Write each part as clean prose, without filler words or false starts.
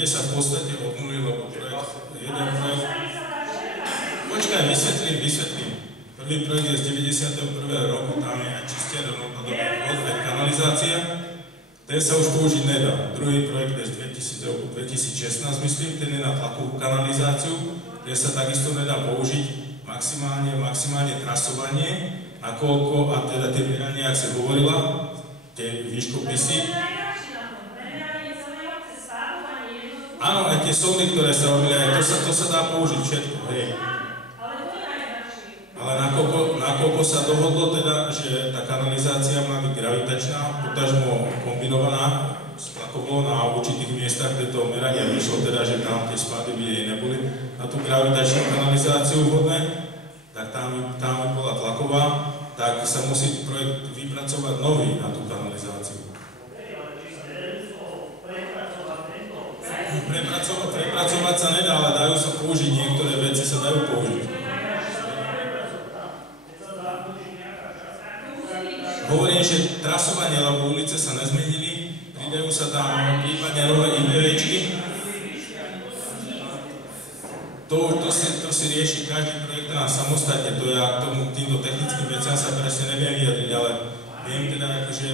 ide sa v podstate od nuly, lebo jeden projekt... Počkaj, vysvetlím. Prvý projekt je z 91. roku, tam je aj čistier odpadový vod, aj kanalizácia. Ten sa už použiť nedá. Druhý projekt je z roku 2016, myslím, ten je na tlakovú kanalizáciu, kde sa takisto nedá použiť maximálne trasovanie, nakoľko, a teda tie merania, ak sa hovorila, tie výškopisy. Áno, aj tie sondy, ktoré sa robili, aj to sa dá použiť všetko, hej. Ale nakoľko sa dohodlo teda, že tá kanalizácia má byť gravitačná, potažmo kombinovaná s tlakovou na určitých miestach, kde to merania vyšlo, teda, že tam tie spády by neboli na tú gravitačnú kanalizáciu vhodné, tak tam bola tlaková, tak sa musí projekt vypracovať nový na tú kanalizáciu. Prepracovať sa nedá, ale dajú sa použiť, niektoré veci sa dajú použiť. Hovorím, že trasovanie, lebo ulice sa nezmenili, pridajú sa tam prípadne nové IPVčky. To si rieši každý projekt samostatne, to ja k týmto technickým veciam sa presne neviem vyjadriť, ale viem teda akože...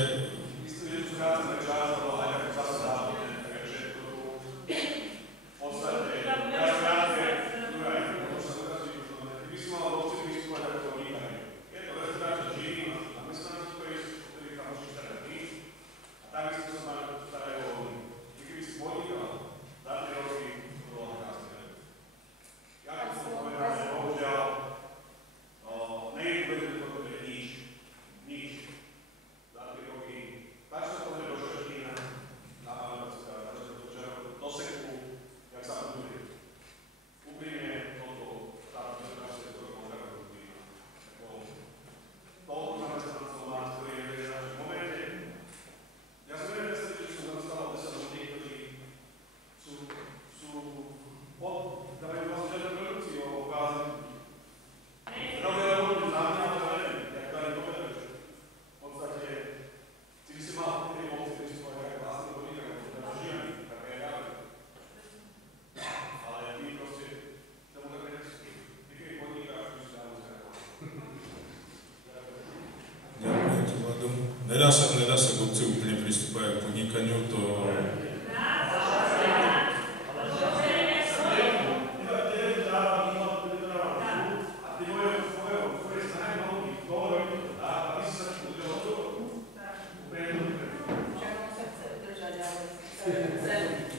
Nedá sa k obci úplne pristúpať k podnikaniu, to...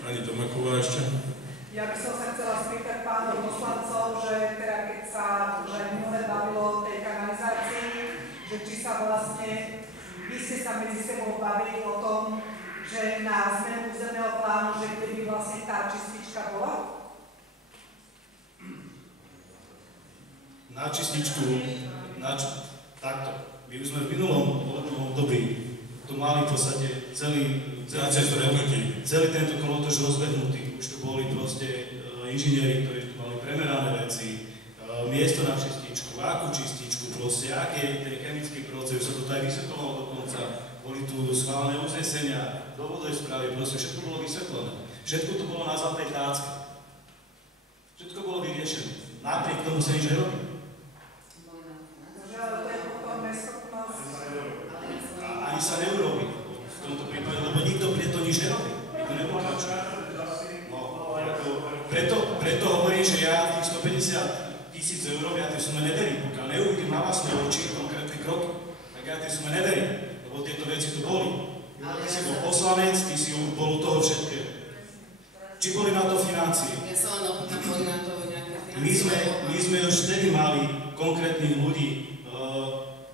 Ani Tomáková ešte? Ja by som sa chcela spýtať pánov poslancov, že teda keď sa už aj minulé bavilo o tej kanalizácii, že či sa vlastne vy ste sa medzi sebou bavili o tom, že na zmenu územného plánu, že kde by vlastne tá čistička bola? Na čističku, takto. My už sme v minulom období tu mali v podstate celý tento kolotoč rozbehnutý. Už tu boli proste inžinieri, ktorí tu mali premerané veci, miesto na čističku, akú čističku, proste, aký je ten chemický proces, sa to aj vysvetlovalo dokonca, boli tu schválené uznesenia, dôvodové správy, proste všetko bolo vysvetlené. Všetko to bolo na zlatej tácke. Všetko bolo vyriešené. Napriek tomu sa nič nerobí. Ani sa neurobí v tomto prípade, lebo nikto pre to nič nerobí. Nikto nepokračuje. Preto hovorím, že ja tých 150 000 eur, ja tie sume neverím. Pokiaľ neuvidím na vlastné oči konkrétne kroky, tak ja tie sume neverím, lebo tieto veci tu boli. Ty si bol poslanec, ty si bol u toho všetkého. Či boli na to financie? Ja sa len opýtam, boli na to nejaké financie? My sme už vtedy mali konkrétnych ľudí,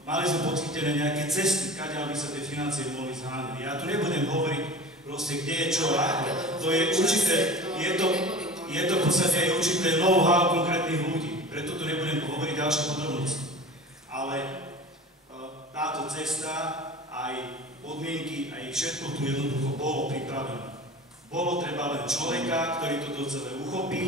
mali sme podchytené nejaké cesty, kadeľ by sa tie financie mohli zháňať. Ja tu nebudem hovoriť proste, kde je čo a ako. To je určité, je to v podstate aj určité know-how konkrétnych ľudí. Preto tu nebudem hovoriť ďalšie podrobnosti. Ale táto cesta, aj podmienky, aj všetko tu jednoducho bolo pripravené. Bolo treba len človeka, ktorý toto celé uchopí,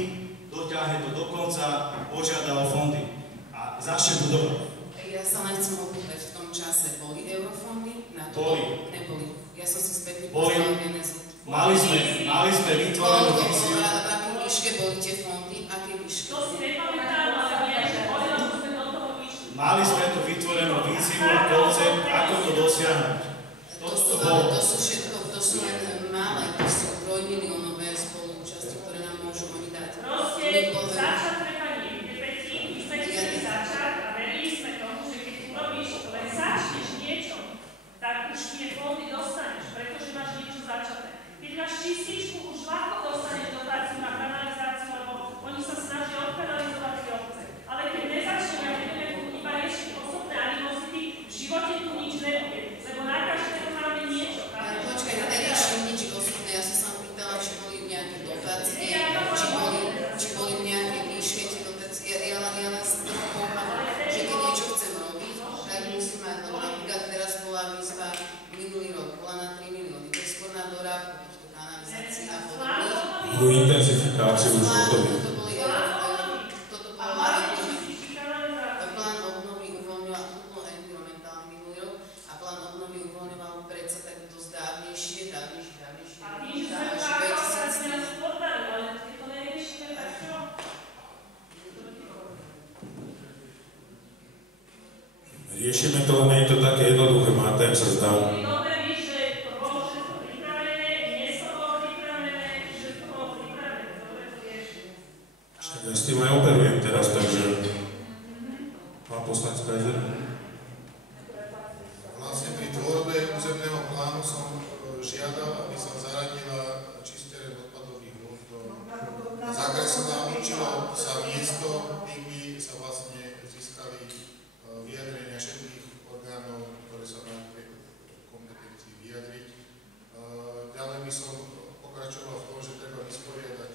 dotiahne to do konca, požiada o fondy a začne budovať. Ja sa len chcem opýtať, v tom čase boli eurofondy? Na to? Boli. Neboli. Ja som si spätne pozrela Genezu. Mali sme vytvorenú víziu. V akej výške boli tie fondy? Aké výške? To si nepamätám, ale viem, že povedal, že sme do toho vyšli. Mali sme tu vytvorenú víziu a koncept, ako to dosiahnuť. To sú všetko, to sú len malé, to sú 3-miliónové spoluúčasti, ktoré nám môžu oni dať. Proste začať treba niekde, Peti, my sme chceli začať a verili sme tomu, že keď urobíš, len začneš niečo, tak už tie fondy dostaneš, pretože máš niečo začaté. Keď máš čističku, už ľahko dostaneš dotáciu na kanalizáciu, lebo oni sa snažia odkanalizovať tie obce. Ale keď nezačneme a budeme tu iba riešiť osobné animozity, v živote tu nič nebude, lebo na každého máme niečo. Počkaj, ja neriešim nič osobné, ja som sa pýtala, či boli nejaké dotácie, či boli nejaké výške tie dotácie. Ja len z toho pohľadu, že keď niečo chcem robiť, tak musím mať, lebo napríklad teraz bola výzva minulý rok, bola na 3 milióny, to je skôr na dorávku týchto kanalizácií a podobných. Tú intenzifikáciu už hotový. Toto bol plán obnovy uvoľňoval, to bol environmentálny minulý rok, a plán obnovy uvoľňoval predsa tak dosť dávnejšie. A tým, že sa to nás podali, ale keď to neriešime, tak čo? Riešime to, len je to také jednoduché, Martin sa zdá. Dobre víš, že to bolo všetko pripravené, dnes to bolo pripravené, že to bolo pripravené, dobre to riešime. Ja s tým aj operujem teraz, takže pán poslanec Kajzer. Vlastne pri tvorbe územného plánu som žiadal, aby sa zaradila čisteň odpadových vôd do zákresová určilo sa miesto, tým by sa vlastne získali vyjadrenia všetkých orgánov, ktoré sa majú v kompetencii vyjadriť. Ďalej by som pokračoval v tom, že treba vysporiadať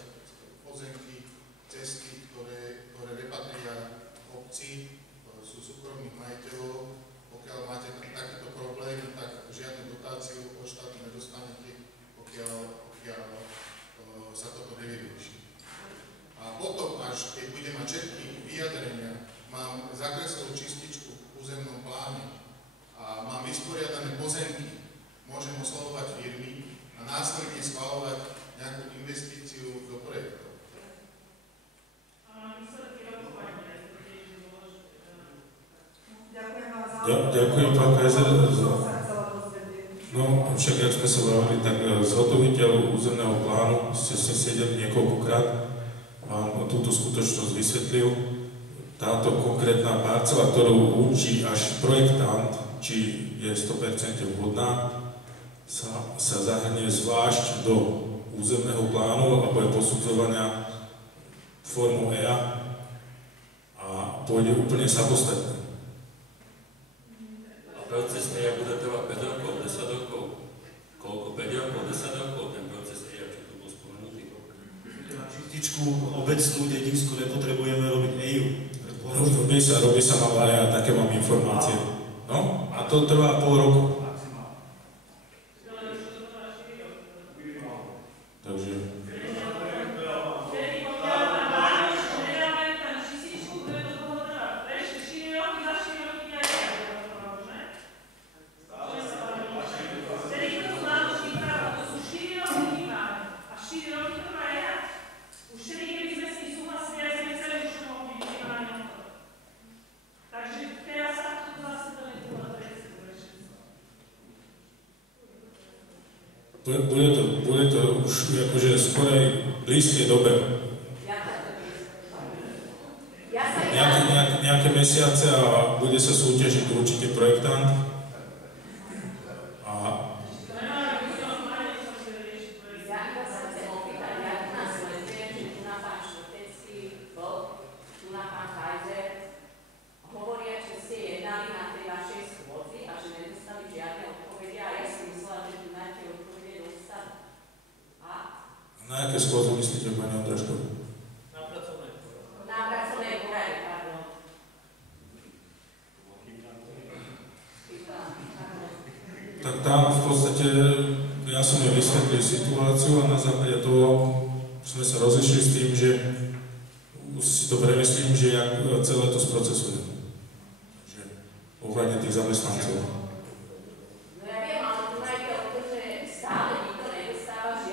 pozemky, cesty, ktoré repatria obcí, sú súkromných majiteľov. Pokiaľ máte takýto problém, tak žiadnu dotáciu od štátu nedostanete, pokiaľ sa toto nevyrieši. A potom, až keď budem mať všetky vyjadrenia, mám zakreslenú čističku v územnom pláne a mám vysporiadané pozemky, môžem oslovovať firmy a následne schvaľovať nejakú investíciu do projektov. Ďakujem, pán Kajzer. No, však, jak sme sa bavili, tak zhotoviteľ územného plánu ste sedeli niekoľkokrát, vám túto skutočnosť vysvetlil. Táto konkrétna parcela, ktorú určí až projektant, či je 100% vhodná, sa zahrnie zvlášť do územného plánu alebo je posudzovania formu EA a pôjde úplne samostatne. Proces EIA bude trvať 5 rokov, 10 rokov. Koľko? 5 rokov, 10 rokov ten proces EIA, čo tu bol spomenutý. Čističku obecnú dedinskú nepotrebujeme robiť EIU. Robí sa malá EIA, také mám informácie. No, a to trvá pol roku. Takže... Bude to už akože v skorej blízkej dobe. Nejaké mesiace a bude sa súťažiť určite projektant. Na aké schôdze myslíte, pani Ondráško? Na pracovnej porade, pardon. Tak tam v podstate ja som jej vysvetlil situáciu a na základe toho sme sa rozišli s tým, že si to premyslím, že jak celé to sprocesujem. Takže ohľadne tých zamestnancov. No ja viem, ale tu najde o to, že stále nikto nedostáva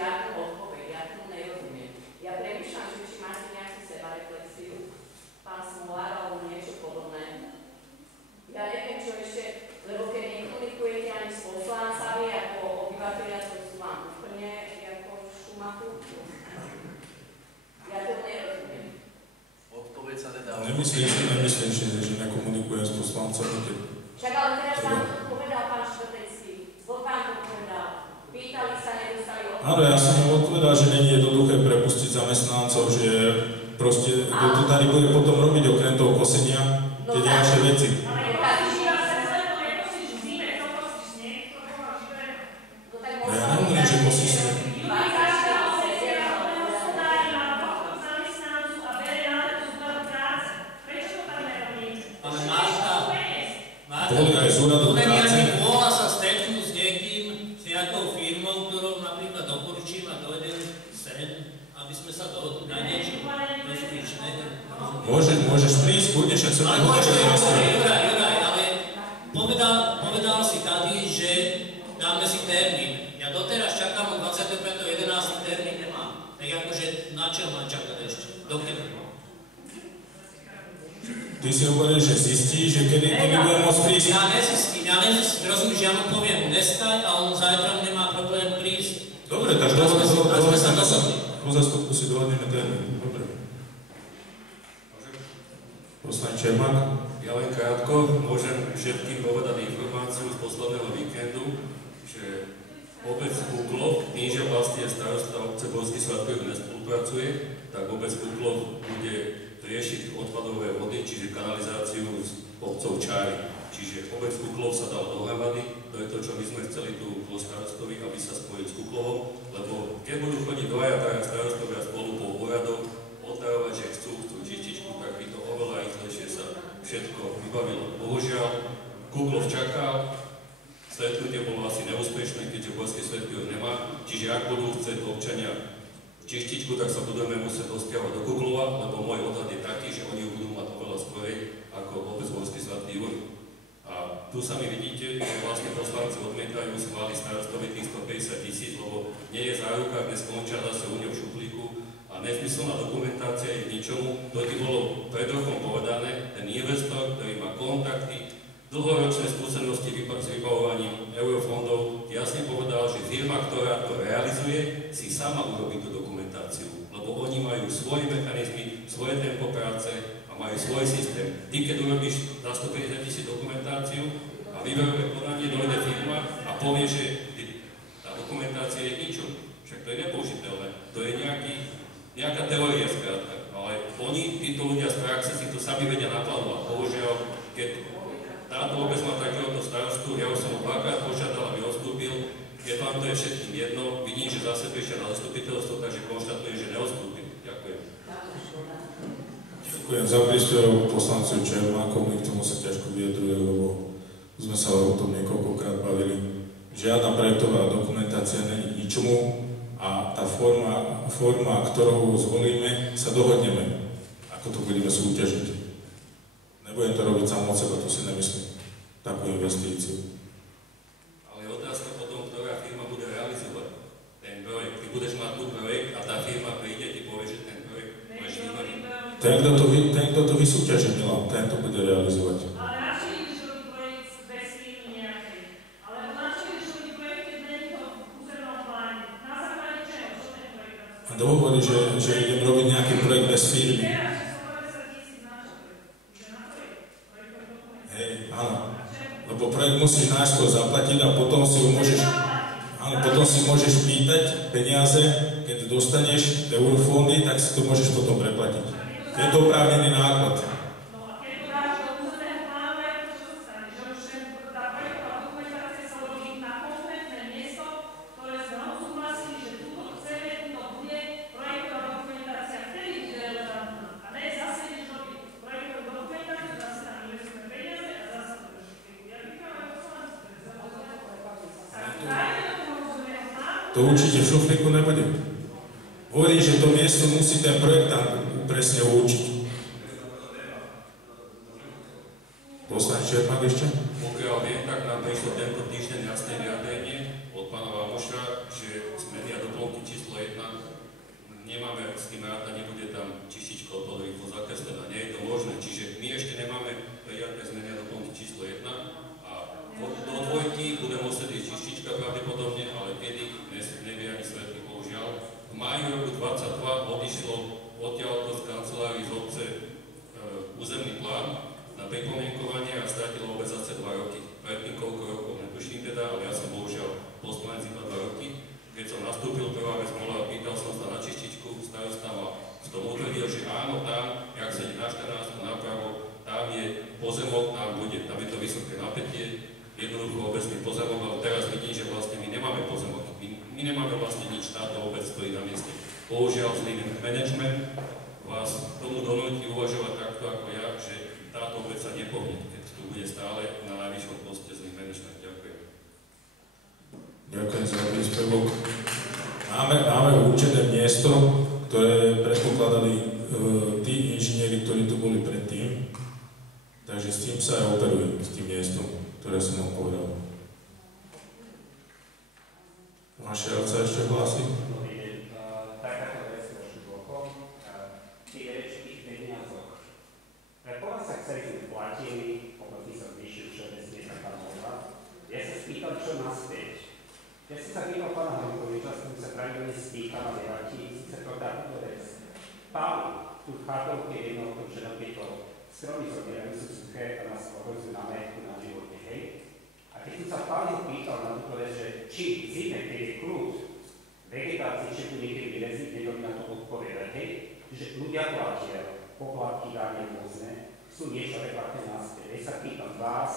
Nemyslím si, že nekomunikujem s poslancami. Však ale teraz vám to povedal pán Štvrtecký, pán to povedal, pýtali sa, nedostali odpoveď. Áno, ja som mu odpovedal, že nie je jednoduché prepustiť zamestnancov, že proste, kto to tady bude potom robiť okrem toho kosenia, tie ďalšie veci. Ja nehovorím, že kosíš sneh. Nejaký vôľa sa stretnúť s niekým, s nejakou firmou, ktorou napríklad doporučím a dojdem sem, aby sme sa dohodli na niečo rozličné. Môžeš prísť, budeš, ak sa ale Juraj, ale povedal si tady, že dáme si termín. Ja doteraz čakám od 25.11. termín nemám. Tak akože na čo mám čakať ešte? Dokedy? Ty si hovoril, že zistíš, že kedy budem môcť prísť. Ja nezistím, rozumieš, ja mu poviem nestať a on zajtra nemá problém prísť. Dobre, tak po zastupku si dohodneme termín. Dobre. Poslanec Čermák. Ja len krátko môžem všetkým povedať informáciu z posledného víkendu, že obec Kuklov, nížia vlastne starosta obce Borský Svatkový nespolupracuje, tak obec Kuklov bude riešiť odpadové vody, čiže kanalizáciu s obcov Čáry. Čiže obec Kuklov sa dal dohromady, to je to, čo my sme chceli tu vo starostovi, aby sa spojil s Kuklovom, lebo keď budú chodiť dvaja starostovia spolu po úradoch, oddávať, že chcú čističku, tak by to oveľa rýchlejšie sa všetko vybavilo. Bohužiaľ, Kuklov čakal, stretnutie bolo asi neúspešné, keďže Borský Svatkový nemá, čiže ak budú chcieť občania čističku, tak sa budeme musieť dostávať do Kuklova, lebo môj odhad je taký, že oni ju budú mať oveľa skorej ako obec Borský Svatý Juraj. A tu sami vidíte, že vlastne poslanci odmietajú schváliť starostovi tých 150 000, lebo nie je záruka, dnes skončia zase u ňom v šuplíku a nezmyselná dokumentácia je k ničomu. To ti bolo pred rokom povedané, ten investor, ktorý má kontakty, dlhoročné skúsenosti s vybavovaním eurofondov, jasne povedal, že firma, ktorá to realizuje, si sama urobí tú dokumentáciu, lebo oni majú svoje mechanizmy, svoje tempo práce a majú svoj systém. Ty, keď urobíš za 150 000 dokumentáciu a výberové konanie, dojde firma a povie, že tá dokumentácia je ničom. Však to je nepoužiteľné. To je nejaká teória skrátka. Ale oni, títo ľudia z praxe, si to sami vedia naplánovať. Bohužiaľ, keď táto obec má takéhoto starostu, ja už som ho dvakrát požiadal, aby odstúpil. Keď vám to je všetkým jedno, vidím, že zase prišiel na zastupiteľstvo, takže konštatujem, že neodstúpil. Ďakujem. Ďakujem za príspevok poslancu Čermákovi, k tomu sa ťažko vyjadruje, lebo sme sa o tom niekoľkokrát bavili. Žiadna projektová dokumentácia není ničomu a tá forma, ktorou zvolíme, sa dohodneme, ako to budeme súťažiť. Nebudem to robiť sám od seba, to si nemyslím. Takú investíciu. Ale je otázka potom, ktorá firma bude realizovať ten projekt. Ty budeš mať tu projekt a tá firma príde, ti povie, že ten projekt máš vyhodný. Ten, kto to vysúťaží, Milan, ten to bude realizovať. Ale radšej ideš robiť projekt bez firmy nejakej. Alebo radšej ideš robiť projekt, keď není to v územnom pláne. Na základe čeho? Čo ten projekt? A kto hovorí, že idem robiť nejaký projekt bez firmy? Hej, áno. Lebo projekt musíš najskôr zaplatiť a potom si ho môžeš pýtať peniaze, keď dostaneš eurofondy, tak si to môžeš potom preplatiť. Je to oprávnený náklad. No a keď to dáš do územného plánu, čo sa stane? Že už tá projektová dokumentácia sa robí na konkrétne miesto, ktoré sme odsúhlasili, že tuto chceme, tuto bude projektová dokumentácia, vtedy bude relevantná. A ne zase ideš robiť projektovú dokumentáciu, zase tam investujeme peniaze a zase to budeš. Ja vykávam poslanci. To určite v šuflíku nebude. Hovorí, že to miesto musí ten projekt tam presne určiť. Poslanec Čermák ešte? Pokiaľ viem, tak nám prišlo tento týždeň jasné vyjadrenie od pána Vámoša, že zmenia doplnky číslo 1 nemáme s tým rád a nebude tam čistička odpadových vôd zakreslená. Nie je to možné. Čiže my ešte nemáme prijaté zmenia doplnky číslo 1 a do dvojky bude musieť ísť čistička pravdepodobne, ale kedy nevie ani svetý, bohužiaľ. V máju roku 22 odišlo odtiaľto z kancelárii z obce na pripomienkovanie a strátila obec zase 2 roky. Predtým koľko rokov netuším teda, ale ja som bohužiaľ poslanec iba 2 roky. Keď som nastúpil, prvá vec bola, pýtal som sa na čističku, starosta ma v tom utvrdil, že áno, tam, jak sa ide na 14 napravo, tam je pozemok, tam bude, tam je to vysoké napätie, jednoducho obecný pozemok, ale teraz vidím, že vlastne my nemáme pozemok, my nemáme vlastne nič, táto obec stojí na mieste. Bohužiaľ, zlý management vás tomu donúti uvažovať takto ako ja, že táto obec sa nepohne, keď tu bude stále na najvyššom poste zlý management. Ďakujem. Ďakujem za príspevok. Máme určené miesto, ktoré predpokladali tí inžinieri, ktorí tu boli predtým. Takže s tým sa aj operujem, s tým miestom, ktoré som vám povedal. Vaše sa ešte hlási? Dobrý deň. Takáto vec trošku bokom. Tie reči v peniazoch. Predpoklad sa chceli, že platili, poplatní sa zvýšili všeobecne sa tam mohla. Ja sa spýtam, čo naspäť. Ja som sa pýtal pána Hrnkoviča, s ktorým sa pravidelne spýtam a vyratí, síce to takúto vec. Pán, tu v chátovke jednou, že napríklad stromy zobierajú, sú suché a nás ohrozujú na majetku, na živote, hej? A keď som sa pána pýtal na túto vec, že či zime, keď je kľud, vegetácie, či tu niekedy vylezí, niekto na to odpovedať, hej? Že ľudia platia, poplatky, dáne rôzne, sú niečo adekvátne náspäť. Ja sa pýtam vás,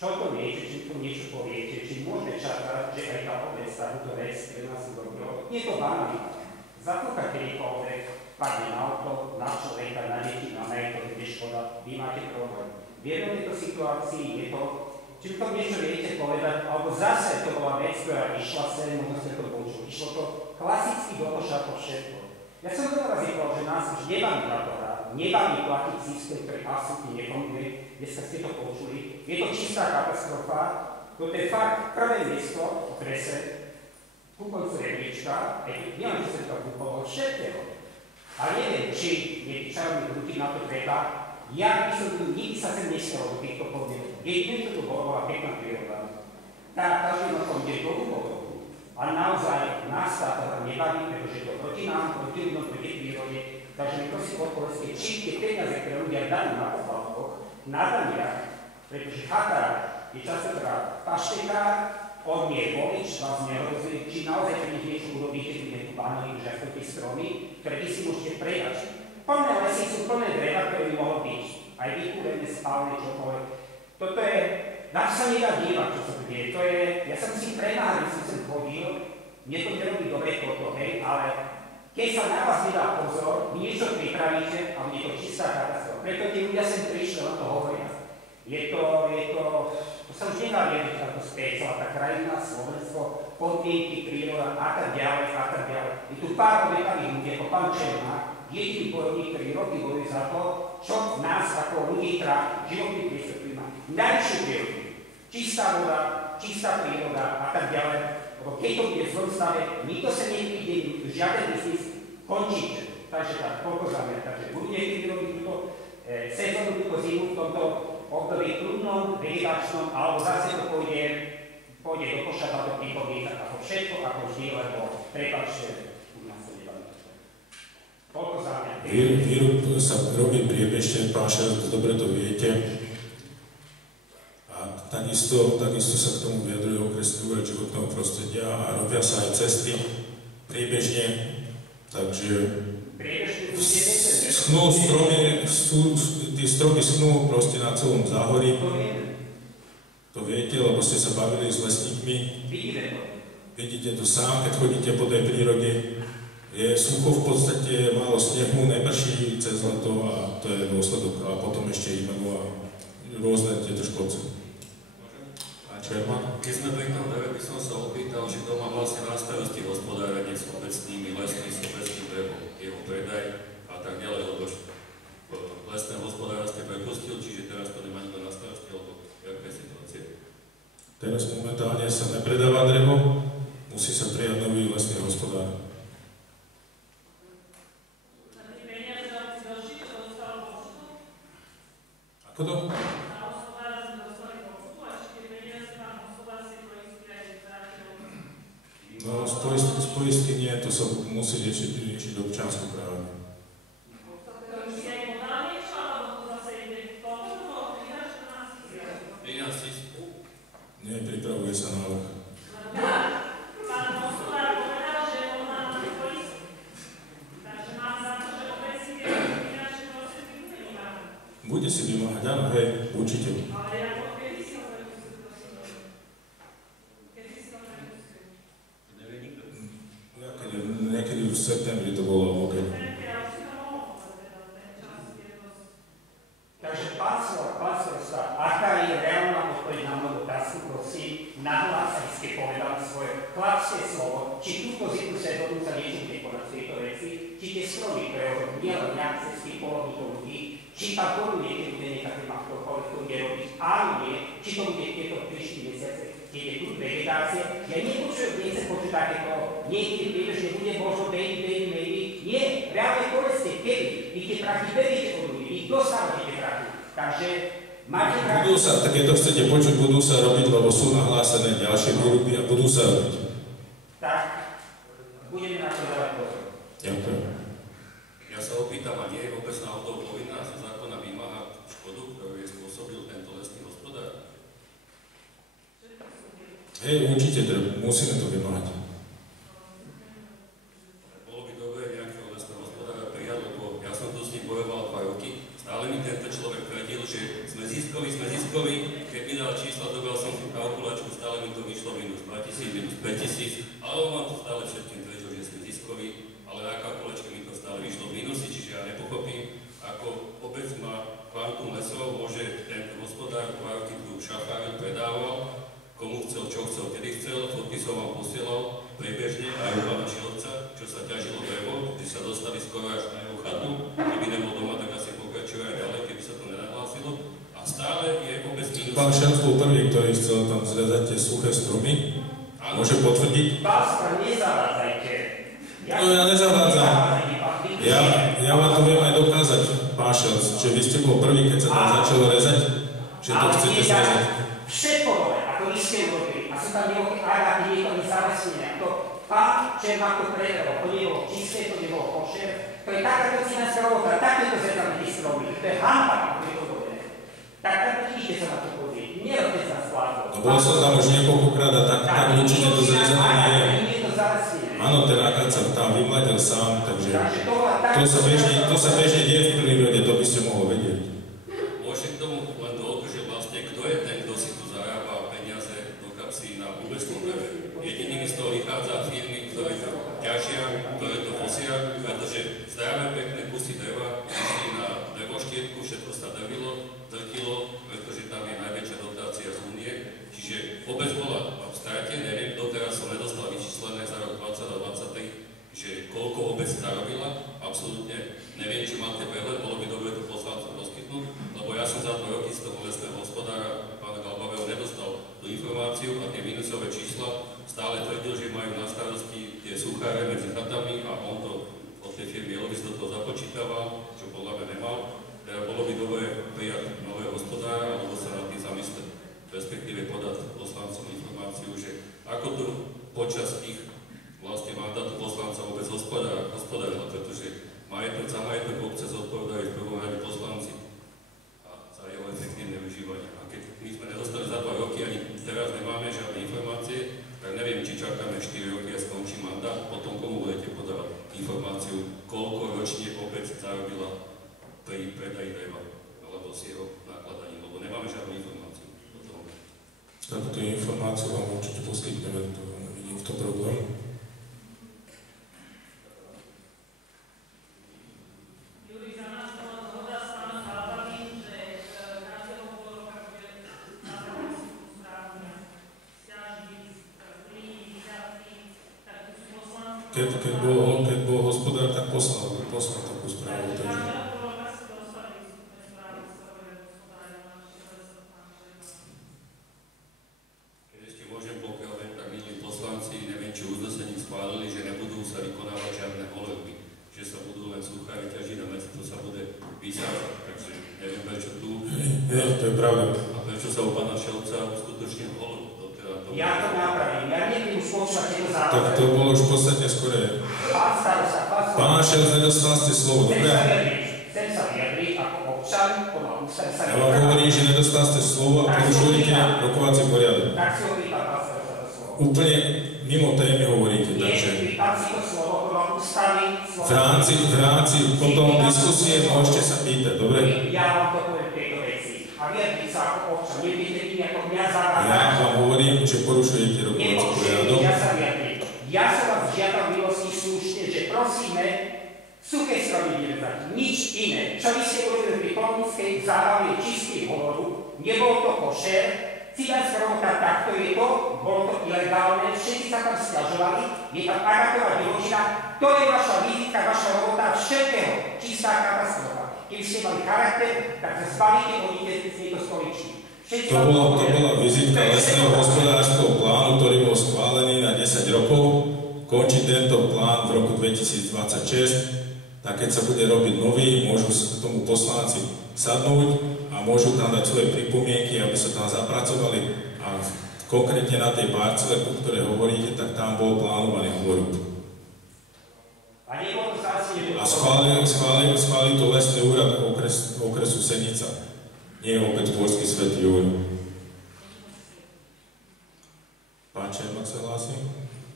čo to viete, či tu niečo poviete, či môžete čakať, že aj tá obec takúto vec pre nás urobilo. Je to banálne. Zatlkať kedykoľvek, padne na auto, na človeka, na deti, na majetok, kde škoda, vy máte problém. V jednej tejto situácii je to, či to niečo viete povedať, alebo zase to bola vec, ktorá išla sem, možno ste to počuli. Išlo to klasicky do koša po všetko. Ja som to raz povedal, že nás už nebaví táto hra, nebaví platiť systém, ktorý absolútne nefunguje, dneska ste to počuli. Je to čistá katastrofa, toto je fakt prvé miesto v prese, ku koncu rebríčka, nielen, že sa to kúpovalo všetkého. Ale neviem, či je čarovný krútik na to treba. Ja by som tu nikdy sa sem nestalo do týchto podmienok. Jedine to tu bola pekná príroda. Tá každý na tom ide do úvodu. Ale naozaj nás táto nebaví, pretože je to proti nám, proti ľuďom, proti prírode. Takže mi prosím odpovedzte, či tie peniaze, ktoré ľudia dajú na poplatkoch, na daniach, pretože chata je častokrát paštekár, on je volič, vás nehrozí, či naozaj pre nich niečo urobíte, keď je tu banálny, že ako tie stromy, ktoré vy si môžete predať. Plné lesy sú plné dreva, ktoré by mohlo byť. Aj vykúrené, spálne, čokoľvek. Toto je, na to sa nedá dívať, čo sa tu deje. To je, ja som si prenáhľadil, som sem chodil, mne to nerobí dobre toto, hej, ale keď sa na vás nedá pozor, vy niečo pripravíte a mne to čistá katastrofa. Preto tí ľudia sem prišli, na to hovoria. To sa už nedá viediť táto späť, celá tá krajina, Slovensko, podmienky, príroda a tak ďalej, a tak ďalej. Je tu pár obetavých ľudí, ako pán Černák, jediný bojovník, ktorý roky bojujú za to, čo nás ako ľudí trápi, životný priestor klíma. Najvyššiu prioritu. Čistá voda, čistá príroda a tak ďalej. Lebo keď to bude v zlom stave, nikto sa nepríde, žiaden biznis, končíte. Takže tak, koľko zámer. Takže buď niekedy robiť túto sezónu, túto zimu v tomto období kľudnom, vegetačnom, alebo zase to pôjde do koša do príchodných, ako všetko, ako vždy, lebo prepáčte, u nás sa nebaví. Toľko zámer. Výrub sa robí priebežne, pán šéf, dobre to viete. A takisto sa k tomu vyjadruje okresný úrad životného prostredia a robia sa aj cesty priebežne, takže schnú stromy, tie stromy schnú proste na celom záhorí. To viete, lebo ste sa bavili s lesníkmi. Vidíte to sám, keď chodíte po tej prírode. Je sucho v podstate, málo snehu, neprší cez leto a to je dôsledok. A potom ešte imenu a rôzne tieto škodce. Keď sme pri tom dreve, by som sa opýtal, že kto má vlastne na starosti hospodárenie s obecnými lesmi, s obecným drevom, jeho predaj a tak ďalej, lebo lesné hospodárstvo prepustil, čiže teraz to nemá nikto na starosti, alebo jaká je situácia? Teraz momentálne sa nepredáva drevo, musí sa prijať nový lesný hospodár. Ako to? No, z poistky nie, to sa musí riešiť občiansku práve. Bude si vymáhať, áno, hej, určite. Ale ako kedy si ho prepustili, prosím? Kedy si ho prepustili? Nevie nikto. Niekedy v septembri to bolo, ok. Takže pastor, aká je reálna odpoveď na moju otázku, prosím, nahlásiť povedali svoje chlapské slovo, či tú pozitu sezónu sa niečo bude konať v tejto veci, či tie stromy pre nielen nejak cestných polovníkov ľudí, či tam porujete, bude nejaké makrochory, to bude robiť, ale nie, či to bude tieto 3-4 mesiace, keď je tu vegetácie. Ja nepočujem, nechcem počuť takéto, niekedy priebežne bude možno maybe. Nie, reálne povedzte, kedy, vy tie prachy beriete od ľudí, vy dostávate tie prachy. Takže máte prachy. Budú sa, keď to chcete počuť, budú sa robiť, lebo sú nahlásené ďalšie výrobky a budú sa robiť. Tak, budeme na to dávať pozor. Ďakujem. Ja sa opýtam, a nie je vôbec náhodou povinná zo zákona vymáhať škodu, ktorú je spôsobil tento lesný hospodár? Hej, určite musíme to vymáhať. Bolo by dobre nejakého lesného hospodára prijať, lebo ja som tu s ním bojoval 2 roky. Stále mi tento človek tvrdil, že sme ziskoví. Keď mi dal čísla, dobral som si kalkulačku, stále mi to vyšlo minus 2000, minus 5000, ale on vám to stále všetkým tvrdil, že sme ziskoví, ale na kalkulačke mi to stále vyšlo minusy, čiže ja nepochopím, ako obec má kvantum lesov, môže tento hospodár 2 roky tu šafáriť, predával, komu chcel, čo chcel, kedy chcel, podpisov vám posielal priebežne aj u pána Šilovca, čo sa ťažilo drevo, kde sa dostali skoro až na jeho chatu, keby nebol doma, tak asi pokračuje aj ďalej, keby sa to nenahlásilo. A stále je vôbec minus. Pán Šelc bol prvý, ktorý chcel tam zrezať tie suché stromy. Môže potvrdiť? Pastor, nezavádzajte. No ja nezavádzam. Ja vám to viem aj dokázať, pán Šelc, že vy ste bol prvý, keď sa tam začalo rezať, že to chcete zrezať. Všetko nové, ako vy ste urobili. A sú tam nejaké agáty, niekoľko zavesnenia. To pán Čermák to preveril, to nebolo čisté, to nebolo košer. To je takáto cínacká robota, takéto zrezame tí stromy. To je hanba, ako je to dobré. Tak vidíte sa na to pozrieť. Nerobte sa slávou. No bol som tam už niekoľkokrát a tak určite to zrezané nie je. Áno, ten akát sa tam vymladil sám, takže to sa bežne deje v prírode, to by ste mohli vedieť. Môže k tomu len toľko, že vlastne kto je ten, kto si tu zarába peniaze do kapsy na úbezkom dreve. Jedinými z toho vychádza firmy, ktoré to ťažia, ktoré to fosia, pretože zdravé pekné kusy dreva išli na drevoštietku, všetko sa drtilo, pretože tam je najväčšia dotácia z únie. Čiže obec bola v strate, neviem, doteraz som nedostal vyčíslené za rok 20 a 23, že koľko obec zarobila, absolútne neviem, či máte prehľad, bolo by dobre to poslancom poskytnúť, lebo ja som za 2 roky z toho lesného hospodára, pána Galbavého, nedostal tú informáciu a tie minusové čísla stále tvrdil, že majú na starosti tie sucháre medzi chatami a on to od tej firmy Elvis do toho započítaval, čo podľa mňa nemal. Teda bolo by dobre prijať nového hospodára, alebo sa na tým zamyslieť, respektíve podať poslancom informáciu, že ako tu počas ich vlastne mandátu poslanca vôbec hospodárila, pretože majetok za majetok obce zodpovedajú v prvom rade poslanci a za jeho efektívne využívanie. A keď my sme nedostali za 2 roky, ani teraz nemáme žiadne informácie, tak neviem, či čakáme 4 roky a skončí mandát, potom komu budete podávať informáciu, koľko ročne obec zarobila pri predaji dreva alebo s jeho nakladaním, lebo nemáme žiadnu informáciu o tom. Takúto informáciu vám určite poskytneme, to nevidím v tom problém. Keď bol hospodár, tak poslal takú správu. Keď ešte môžem pokiaľ tak milí poslanci, neviem, či uznesením schválili, že nebudú sa vykonávať žiadne hoľby, že sa budú len suchári ťažiť a medzi to sa bude vysádzať. Takže neviem, prečo tu. To je pravda. A prečo sa u pána Šelca uskutočnil hoľb. Ja to napravím, ja neviem už počúvať tieto zároveň. Tak to bolo už podstatne skore. Pán Šelc, nedostal ste slovo, dobre? Chcem sa vyjadriť ako občan, podľa ústavy sa ja vám hovorím, že nedostal ste slovo a porušujete rokovací poriadok. Tak si hovorí pán Pastor za to slovo. Úplne mimo témy hovoríte, takže v rámci potom diskusie môžete sa pýtať, dobre? Ja vám to poviem tejto veci. A vyjadriť sa ako občan. Nebudete tým, ako mňa zavádzať. Ja vám hovorím, že porušujete rokovací poriadok. Ja sa vyjadrím. Ja sa vás žiadam milosti slušne, že prosíme suché stromy vyrezať. Nič iné. Čo vy ste urobili pri Polnickej zábave čistým hovoru, nebolo to košer, cigánska robota, takto je to, bolo to ilegálne, všetci sa tam sťažovali, je tam agatová divočina, to je vaša vizitka, vaša robota všetkého, čistá katastrofa. Keby ste mali charakter, tak sa zbavíte, odídete z tejto stoličky. To bola vizitka lesného hospodárskeho plánu, ktorý bol schválený na 10 rokov. Končí tento plán v roku 2026. Tak keď sa bude robiť nový, môžu k tomu poslanci sadnúť a môžu tam dať svoje pripomienky, aby sa tam zapracovali. A konkrétne na tej parcele, o ktorej hovoríte, tak tam bol plánovaný horúb. A schválil to lesný úrad okresu Senica. Nie opäť Dvorský Svätý Júr. Pán Čermak sa hlási?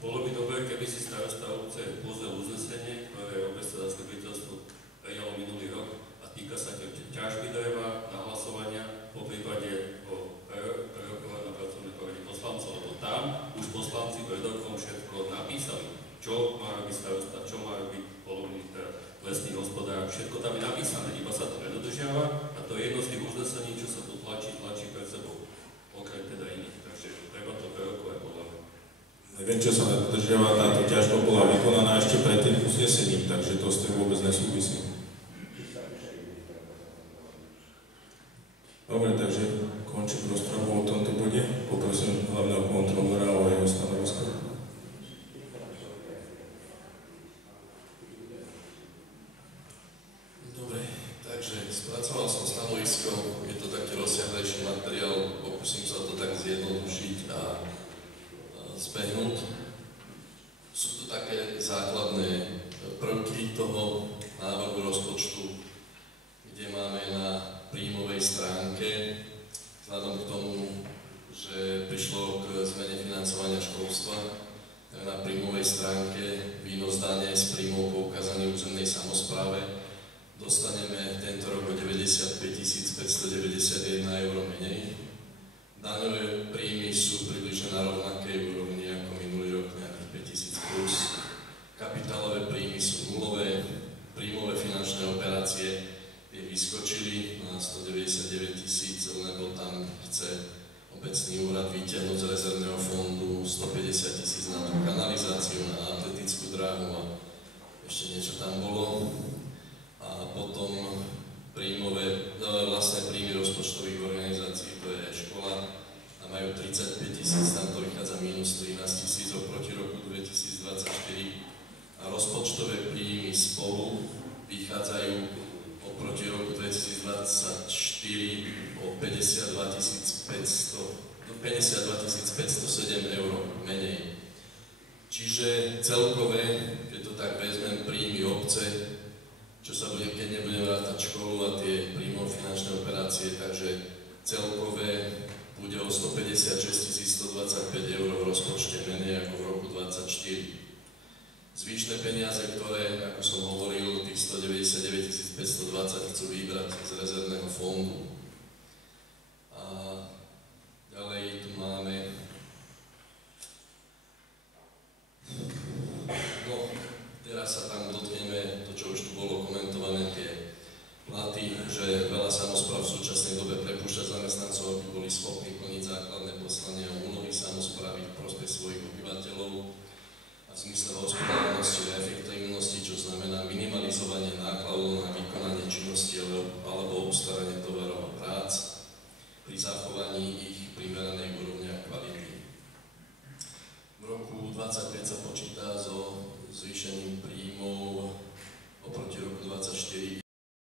Bolo by dobré, keby si starosta obce pozrel uznesenie, ktoré obecné zastupiteľstvo prijalo minulý rok a týka sa ťažby dreva, nahlasovania, po prípade o prerokovania na pracovné poradie poslancov, lebo tam už poslanci pred rokom všetko napísali, čo má robiť starosta, čo má robiť polovný lesný hospodár, všetko tam je napísané, iba sa to nedodržiava a to je jedno z tých uznesení, čo sa tu tlačí pred sebou, okrem teda iných, takže treba to prerokovať podľa mňa. Neviem, čo sa nedodržiava, táto ťažba bola vykonaná ešte pred tým uznesením, takže to s tým vôbec nesúvisí. Dobre, takže končím rozpravu o tomto bode. Poprosím hlavného kontrolora o jeho stanovisko. Takže spracoval som stanovisko, je to taký rozsiahlejší materiál, pokúsim sa to tak zjednodušiť a zbehnúť. Sú to také základné prvky toho návrhu rozpočtu, kde máme na príjmovej stránke, vzhľadom k tomu, že prišlo k zmene financovania školstva, na príjmovej stránke výnos dane z príjmov poukázaný územnej samospráve dostaneme tento rok o 95 591 eur menej. Daňové príjmy sú približne na rovnakej úrovni ako minulý rok, nejakých 5 000 plus. Kapitálové príjmy sú nulové, príjmové finančné operácie vyskočili na 199 000, lebo tam chce obecný úrad vyťahnuť z rezervného fondu 150 000 na tú kanalizáciu, na atletickú dráhu a ešte niečo tam bolo. A potom vlastné príjmy rozpočtových organizácií, to je škola, a majú 35 000, tam to vychádza minus 13 000 oproti roku 2024. A rozpočtové príjmy spolu vychádzajú oproti roku 2024 o 52 507 eur menej. Čiže celkové, keď to tak vezmem, príjmy obce, čo sa bude, keď nebudem rátať školu a tie príjmov finančné operácie, takže celkové bude o 156 125 eur v rozpočte menej ako v roku 2024. Zvyšné peniaze, ktoré, ako som hovoril, tých 199 520 chcú vybrať z rezervného fondu. A ďalej tu máme teraz sa tam dotkneme to, čo už tu bolo komentované, tie platy, že veľa samospráv v súčasnej dobe prepúšťa zamestnancov, aby boli schopní plniť základné poslania úlohy samosprávy v prospech svojich obyvateľov a v zmysle hospodárnosti a efektívnosti, čo znamená minimalizovanie nákladov na výkon